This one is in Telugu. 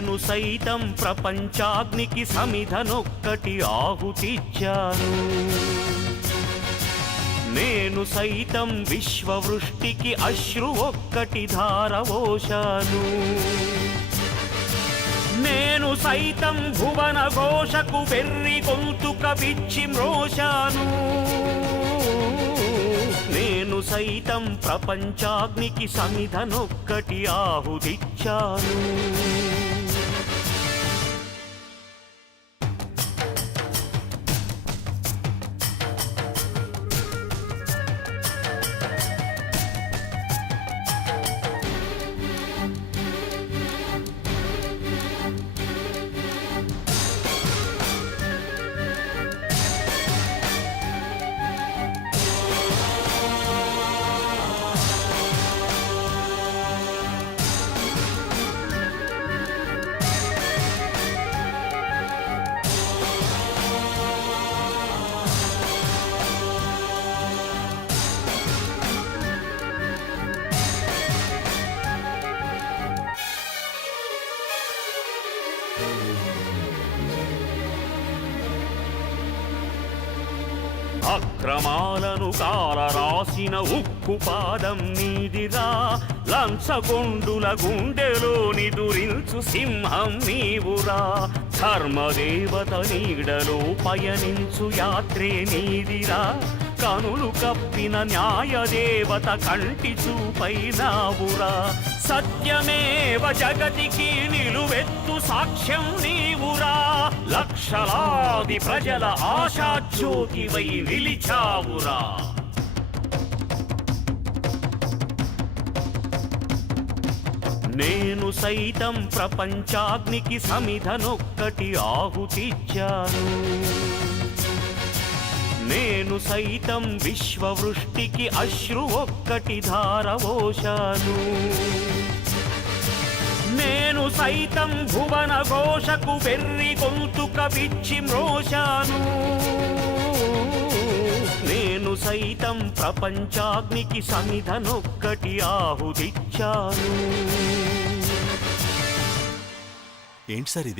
నేను సైతం ప్రపంచాగ్నికి సమిధనొక్కటి ఆహుతిచ్చాను. నేను సైతం విశ్వవృష్టికి అశ్రు ఒక్కటి ధారవోశాను. నేను సైతం భువన ఘోషకు వెర్రి గొంతుక విచ్చి మ్రోశాను. నేను సైతం ప్రపంచాగ్నికి సమిధనొక్కటి ఆహుతిచ్చాను. అక్రమాలను కాలరాసిన ఉక్కు పాదం నీదిరా. లంచగొండుల గుండెలోని దురించు సింహం నీవురా. ధర్మదేవత నీడలో పయనించు యాత్రే నీదిరా. కనులు కప్పిన న్యాయదేవత కంటి చూపైనావురా. సత్యమేవ జగతికి నిలువెత్తు సాక్ష్యం నీవురా. లక్షలాది ప్రజల ఆశాజ్యోతివై నిలిచావురా. నేను సైతం ప్రపంచాగ్నికి సమిధనొక్కటి ఆహుతిచ్చాను. నేను సైతం విశ్వవృష్టికి అశ్రు ఒక్కటి ధారవోశాను. నేను సైతం భువన ఘోషకు వెర్రి గొంతుక విచ్చి మ్రోశాను. నేను సైతం ప్రపంచాగ్నికి సమిధనొక్కటి ఆహుతిచ్చాను. ఏంటి సార్ ఇది?